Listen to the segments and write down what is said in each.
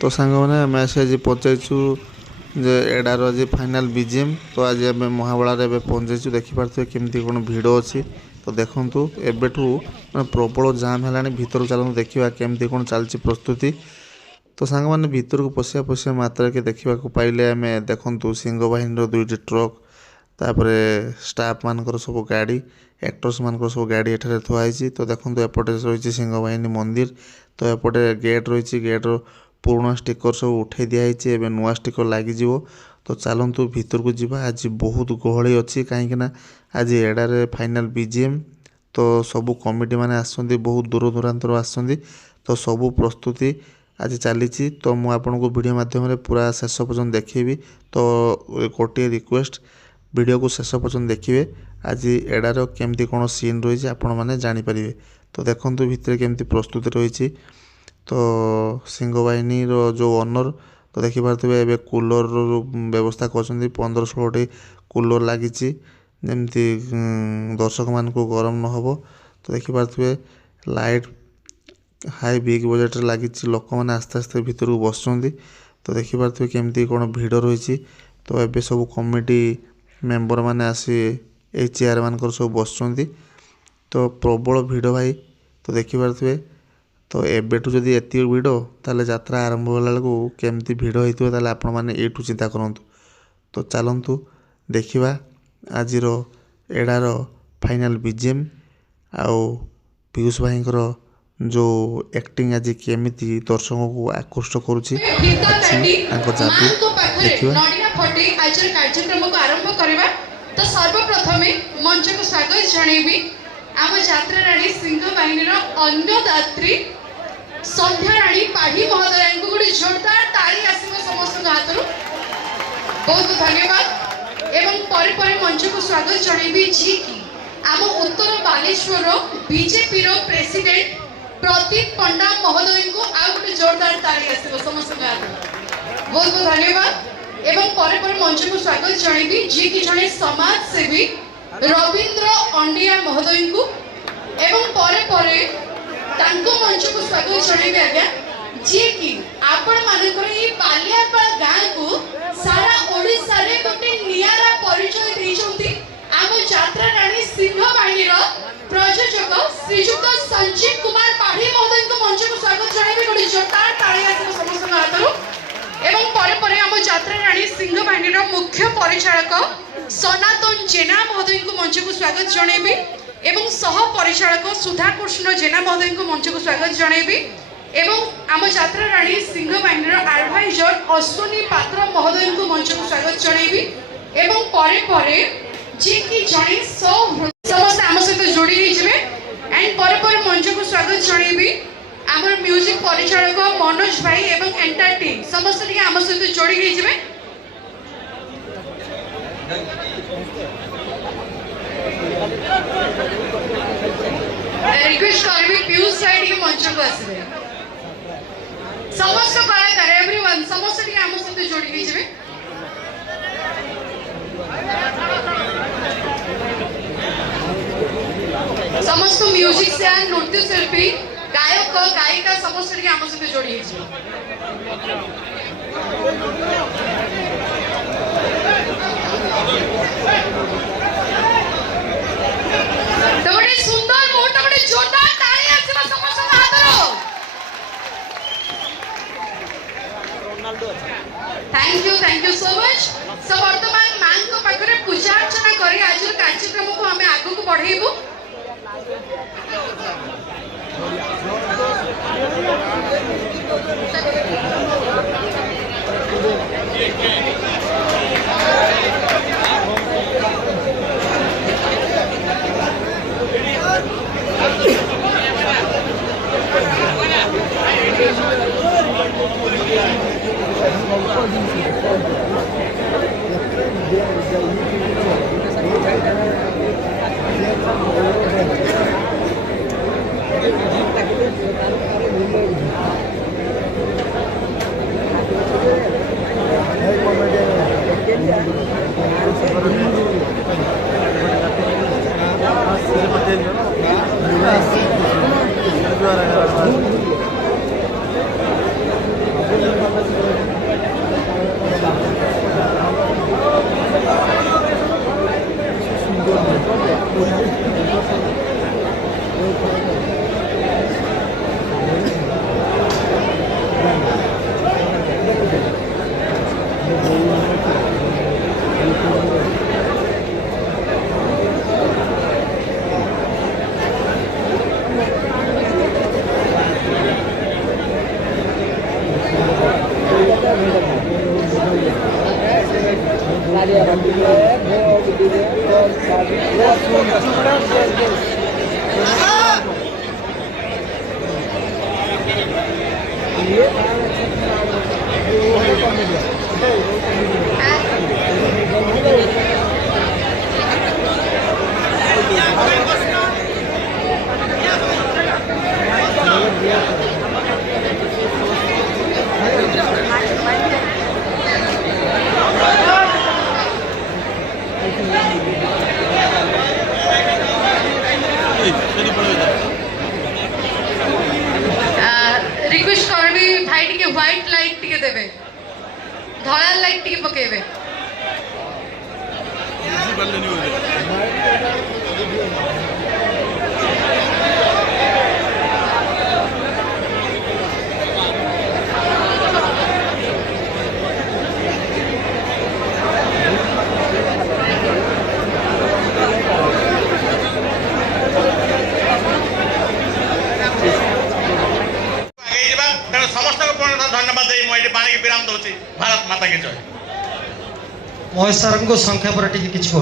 तो सांग मैंने आम आज पहुँचु जे एडार आज फाइनाल बीजीएम तो आज आम महाबलार पहुँचु देखिपे केमती कौन भिड़ अच्छी तो देखूँ एबेठू प्रबल जाम है भीतर चलते देखा केमती कौन चलती प्रस्तुति तो सांग मैंने भीतर को पशिया पशिया मात्रा के देखा पाइले आम देखूँ सिंह बाहिनी दुईटी ट्रक तापर स्टाफ मानकर सब गाड़ी एक्टर्स मानकर सब गाड़ी एठारे थुआई तो देखो एपटे रही सिंह बाहिनी मंदिर तो एपटे गेट रही गेट्र पुराणा स्टिकर सब उठे दिखाई एवं नुआ स्टिकर लग तो चलतु भीतर को जीवा आज बहुत गहली अच्छी कहीं आज एडारे फाइनाल बीजीएम तो सबू कमिटी मैंने आसछन्ति बहुत दूर दूरांतर आसछन्ति तो सबू प्रस्तुति आज चली तो मुझे आपन को वीडियो माध्यम पूरा शेष पर्यंत देखी तो गोटे रिक्वेस्ट वीडियो को शेष पर्यंत देखिए आज एडार केमती कौन सीन रही आपण मैंने जानीपर तो देखूँ भितर केमती प्रस्तुति रही तो सिंह बाहिनी जो ओनर तो देखिपे ए कूलर व्यवस्था कर 15-16 कूलर लगी जमती दर्शक मान को गरम न हो तो देखिपे लाइट हाई बिग बजेट लगी लोक मैंने आस्ते आस्ते भीतर को बस तो देखिपे केमती कौन भिड़ रही तो ये सब कमिटी मेंबर मैंने आसी ए चेयर मानकर सब बस तो प्रबल भिड़ भाई तो देखिपे तो एबेठू जदि एति भिड़ ताले यात्रा आरंभ होला बेलू केमती भिड़ होइथिबो ताले आपण माने एठू चिंता करंतु तो चलंतु देखिबा आजिर एडार फाइनाल बीजीएम आउ पीयूष भाईंकर जो एक्टिंग आज केमिति दर्शकों को आकृष्ट करुछि जादू देखिबा कार्यक्रम को आरंभ करबा तो सर्वप्रथम मंच को स्वागत जणेबी आम यात्रा राणी सिंह बाहिनी अन्य दात्री संध्या राणी पाढ़ी महोदय को गोटे जोरदार ताली आसो समस्त हाथ बहुत बहुत धन्यवाद एवं परे परे मंच को स्वागत जणेबी जी की आम उत्तर बालेश्वर बीजेपी प्रेसिडेंट प्रदीप पंडा महोदय को आ गोटे जोरदार ताली आसो समस्त हाथ बहुत बहुत धन्यवाद एवं परे परे मंच को स्वागत जणेबी जी की जड़े समाज सेवी रवींद्र अंडिया महोदय को एवं परे परे तांको मंच को स्वागत जणेबी आज्ञा जी की आपण मानकर ई बालियापाल गाँ को सारा ओडिसा रे गोटे नियारा परिचय दैछंती आम यात्रा राणी सिंह बाहिनी प्रयोजक श्रीजुक्त संजीव कुमार पाढ़ी महोदय को मंच को स्वागत जणेबी गोटे जोरदार ताली आसो समस्त हाथरू एवं परे परे आम यात्रा राणी सिंह बाहिनी मुख्य परिचालक सनातन जेना महोदय को मंच को स्वागत जणेबी एवं सह परिचालक सुधाकृष्ण जेना महोदय को मंच को स्वागत जणेबी एवं आम यात्रा राणी सिंह बाहिनी एडवाइजर अश्विनी पात्र महोदय को मंच को स्वागत जणेबी एवं परे परे जी की जणे समस्त आम सहित जोड़ी होइजिबे एंड परे परे मंच को स्वागत जणेबी आमर म्यूजिक परिचालक मनोज भाई एवं एंटायर टीम समस्त टिके आम सहित जोड़ी होइजिबे रिक्वेस्ट करबी पीयूष साइड के मंच को आसबे समस्त कलाकार एवरीवन समस्त टिके आम सहित जोड़ी होइजिबे समस्त म्यूजिशियन नृत्य शिल्पी गायक गायिका समस्त टिके आम सहित जोड़ी होइजिबे तो बड़े सुंदर मुहूर्त बड़े जोरदार ताली आसबा समस्त हाथरो थैंक यू सो मच सो वर्तमान मां को पाखरे पूजा अर्चना करी आज कार्यक्रम को हमें आगु को बढ़ाइबू রিকোয়েস্ট করবি ভাই টিকে হোয়াইট লাইট টিকে দেবে, ধলা লাইট টিকে পকেইবে। समस्त धन्यवाद दे मुझे पानी के विराम दूसरी। भारत माता की जय। महेश सर को संख्या पर टिके किछु हो।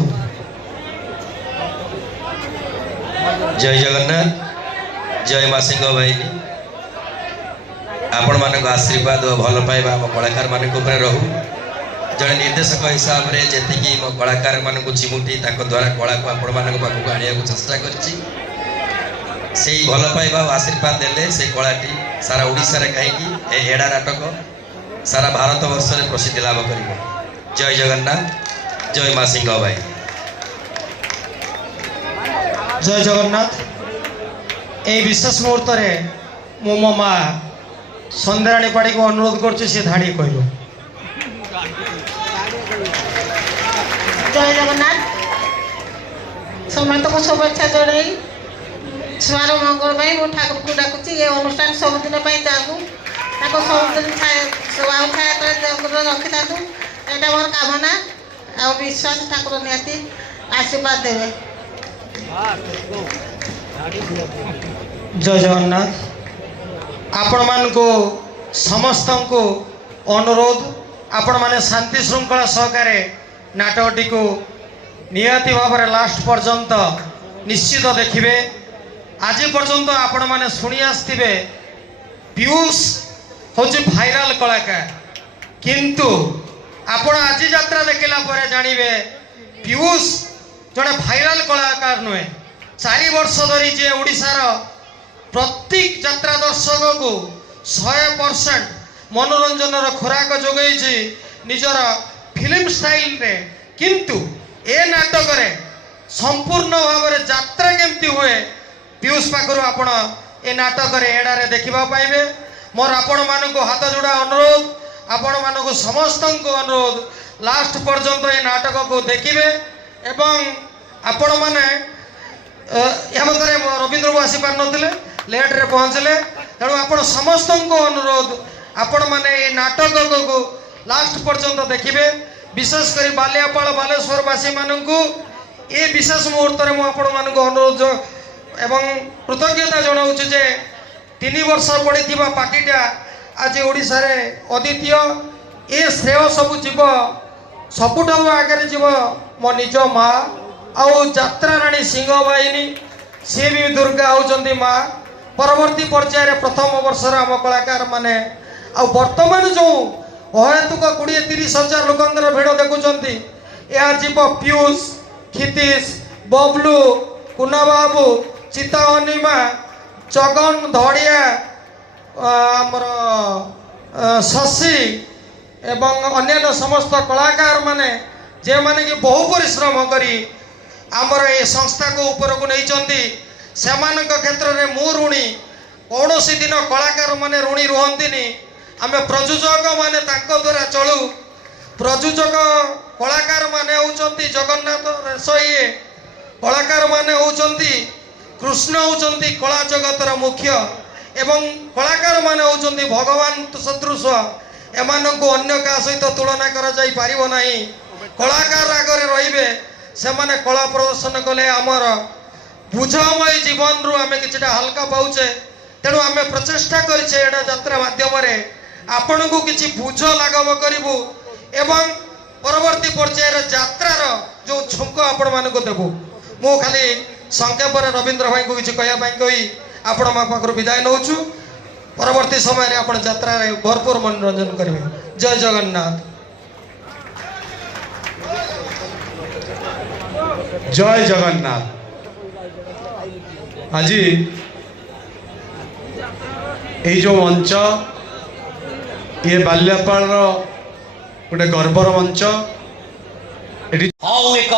जय जगन्नाथ, जय माँ सिंह भाई। आपण मान आशीर्वाद और भल पाइबा आम कलाकार मान रहू। जड़े निर्देशक हिसाब से जी मो कलाकार मान चिमुटी द्वारा कला को आपण मान पाखक आने चेष्टा करी भल पाइबा आशीर्वाद देले से कलाटी सारा ओडिशा रे कहीं एड़ा नाटक सारा भारत वर्ष में प्रसिद्धि लाभ कर। जय जगन्नाथ, जय माँ सिंह भाई। जय जगन्नाथ। ए विशेष मुहूर्त रे मो मो माँ संध्याराणी पाड़ी को अनुरोध करछु से धाड़ी कहलो। जय जगन्नाथ। समस्त को शुभेच्छा जणाई छुआर मंगल पाई मो ठाकुर को डाकुची ये अनुष्ठान सबुदिन जाकू सबुदिन रखी था यहाँ मोर कामना आ विश्वास ठाकुर निहाती आशीर्वाद देवे। जय जगन्नाथ। आपण मान को समस्त को अनुरोध आपण माने शांति श्रृंखला सहकारे नाटकटी को निहाती भाव में लास्ट पर्यंत निश्चित देखिए। आज पर्यंत आपण माने शुणी आसथिबे पीयूष होची भाइराल कलाकार, किंतु आपण आज यात्रा देखला पर जानिबे पीयूष जड़े भाइराल कलाकार नुहे। 4 वर्ष धरी जे ओडिशार प्रत्येक यात्रा दर्शक को 100% मनोरंजन खोराक जोगई निजर फिल्म स्टाइल रे, किंतु ए नाटक रे संपूर्ण भाव में यात्रा केमती हुए पीयूष पाखर आपण ए नाटक रे एडारे देखा पाइबे। मोर आपण मान को हाथ जोड़ा अनुरोध, आपण मान को समस्त को अनुरोध लास्ट पर्यंत ए नाटक को देखिए एवं आपण मैंने या मत रवींद्र बाबू आसी पार नथिले लेट रे पहुँचले, तेणु आपण समस्त को अनुरोध आपण मैंने ये नाटक को लास्ट पर्यंत देखिए। विशेषकर बालियापाल बालेश्वरवासी मानू ये विशेष मुहूर्त में मुझे अनुरोध एवं कृतज्ञता जनाऊँ जे 3 वर्ष पड़ी पार्टीटा आज ओडिशा रे अद्वितीय ए श्रेय सब जीव सबुठ आगे जीव मो निज माँ आउ यात्रा राणी सिंह बाहिनी सी भी दुर्गा होती माँ परवर्ती पर्यायर प्रथम वर्ष आम कलाकार माने वर्तमान जो अहेतुक 20-30 हजार लोकंर भिड़ देखुंट यह जीव पीयूष क्षितिश बबलू कुना बाबू चिता अनिमा जगन धड़िया आमर शशि एवं अन्य समस्त कलाकार माने जे माने कि बहु परिश्रम करी आमर ये संस्था को ऊपर को नहीं से क्षेत्र में मु ऋणी कौन दिन कलाकार माने ऋणी रुहंतिनी आम प्रयोजक माने द्वारा चलू। प्रयोजक कलाकार माने होउचंती जगन्नाथ रेसई, कलाकार माने होउचंती कृष्ण होउचंती कला जगतर मुख्य एवं कलाकार माने होउचंती भगवान सदृश। एमानंको अन्य का सहित तुलना करा जाई पारिबो नाही। कलाकार आगरे रहिबे से माने कला प्रदर्शन कले आमर बुझमय जीवन रु आमे किछटा हल्का पाउचे। तेणु आमे प्रचेष्टा करिछे एडा यात्रा माध्यम रे आपण को किछि बुझ लागब करिवु एवं परवर्ती पर्यायर यात्रार जो छुंक आपण मान को देबु। मु खाली संक्षेप रवींद्र भाई को किछि कहया पाई कहि आपण मा पाखर विदाय नउछु। परवर्ती समय आपण यात्रा रे भरपूर मनोरंजन करेंगे। जय जगन्नाथ। जय जगन्नाथ। आज ये जो मंच ये बाल्यापाल गोटे गर्वर मंच आओ एक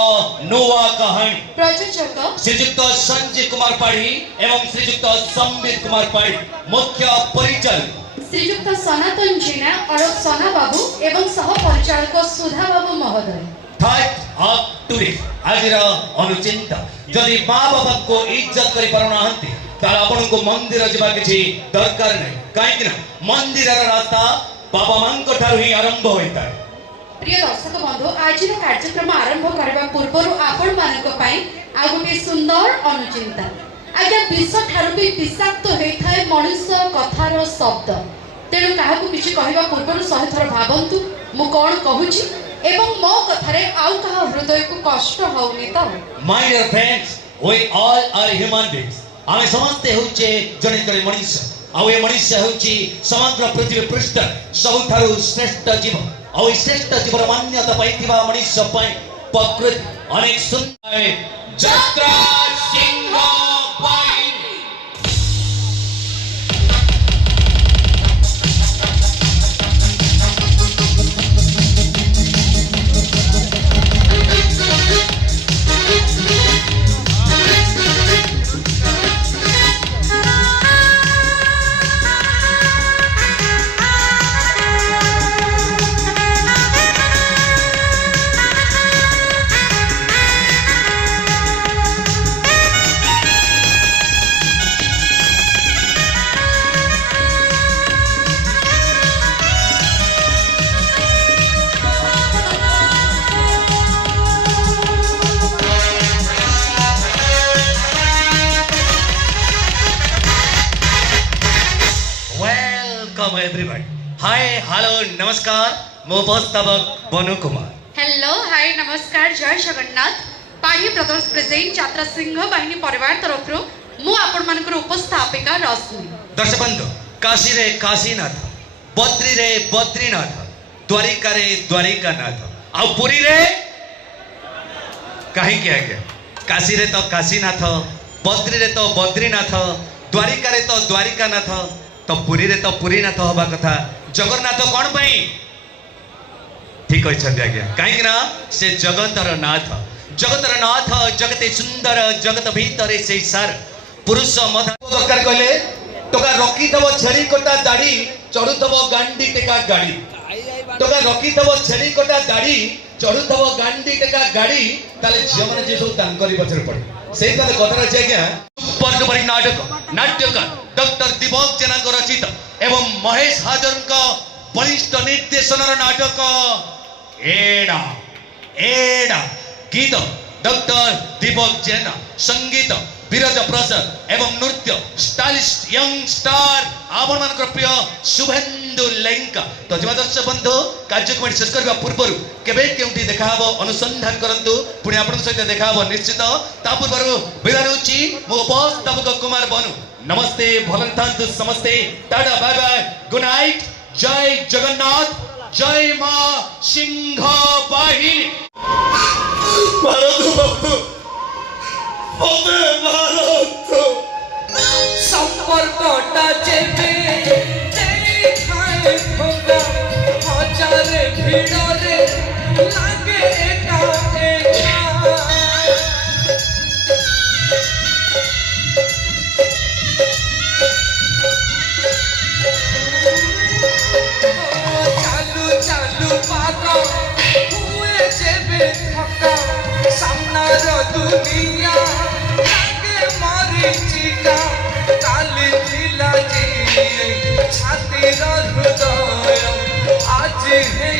नोवा कहानी प्रयोजक श्रीयुक्त संजय कुमार पाढ़ी एवं श्रीयुक्त संबित कुमार पाढ़ी मुख्य परिचालक श्रीयुक्त सनातन जेना और सना बाबू एवं सह परिचालक सुधा बाबू महोदय। थर्ड ऑफ टुडे आज अनुचिंता जदि माँ बाबा को इज्जत कर पारना हंती तार आपण को मंदिर जबा किछि दरकार नहीं काहे ना मंदिर रास्ता बाबा मां को ठार ही आरंभ होइता है। प्रिय दर्शक बंधु आज कार्यक्रम आरंभ करबा पूर्व आपण मानक पई आ गोटे सुंदर अनुचिंता आज्ञा विष ठारू भी विषाक्त होइथाय मनुष्य कथार शब्द तेणु काहाकू किछि कहबा पूर्व 100 थर भाबंतु मु कोन कहूची एवं मो कथारे आउ कहा हृदय को कष्ट होउनी त। My dear friends we all are human beings आमे समस्त होचे जने जने मनुष्य आ ए मनुष्य होची समग्र पृथ्वी पृष्ठ सबुठारु श्रेष्ठ जीव आ श्रेष्ठ जीवन मान्यता पाइथिबा मनुष्य पय प्रकृति अनेक सुंदर यात्रा सिंह बाहिनी। Welcome everyone. हाय हेलो नमस्कार मो उपस्थापक बनु कुमार। हेलो हाय नमस्कार जय जगन्नाथ पाढ़ी ब्रदर्स प्रेजेंट यात्रा सिंह बाहिनी परिवार तरफ मु आपण मानकर उपस्थापिका रश्मि। दर्शक बंधु काशी रे काशीनाथ बद्री रे बद्रीनाथ द्वारिका रे द्वारिकानाथ आ पुरी रे कहीं क्या क्या काशी रे तो काशीनाथ बद्री रे तो बद्रीनाथ द्वारिका रे तो द्वारिकानाथ तो पुरी रे तो पुरीनाथ हवा कथा जगन्नाथ कौन पाई ठीक कहते आज्ञा कहीं ना से जगतर नाथ जगते सुंदर जगत भीतर से सार पुरुष मधा दरकार कहले टका रखी दब छेरी कोटा दाढ़ी चढ़ुथब गांडी टेका गाड़ी टका रखी दब छेरी कोटा दाढ़ी चढ़ुथब गांडी टेका गाड़ी ताले झियो माने जे सब तांकरी पछरे पड़े सेही ताले कथरा छै आज्ञा परदुपरी नाटककार डॉक्टर दिबक जेना रचित एवं महेश हाजर का बलिष्ठ निर्देशन नाटक एड़ा एड़ा गीत डॉक्टर दीपक जेना संगीत विरज प्रसाद एवं नृत्य स्टाइलिश यंग स्टार आपण मानकर प्रिय शुभेंदु लेंका। तो जमा दर्शक बंधु कार्यक्रम शेष करबा पूर्व केबे केउठी देखा हबो अनुसंधान करंतु पुणी आपण सहित देखा हबो निश्चित ता पूर्व विदा रहउची मो उपस्थापक कुमार बनु। नमस्ते भलंतांतु समस्ते tata bye bye good night जय जगन्नाथ जय मां सिंह बाहिनी। भारत बाबू ओबे भारत संपर्कटा जेबे जेई खाए भोगा हजारे भिड़रे लागे एका एका चालू चालू पागा हुए जेबे थका सामना रो दुनिया लागे मारी चिका काली ढिला जी छाती हृदय आज है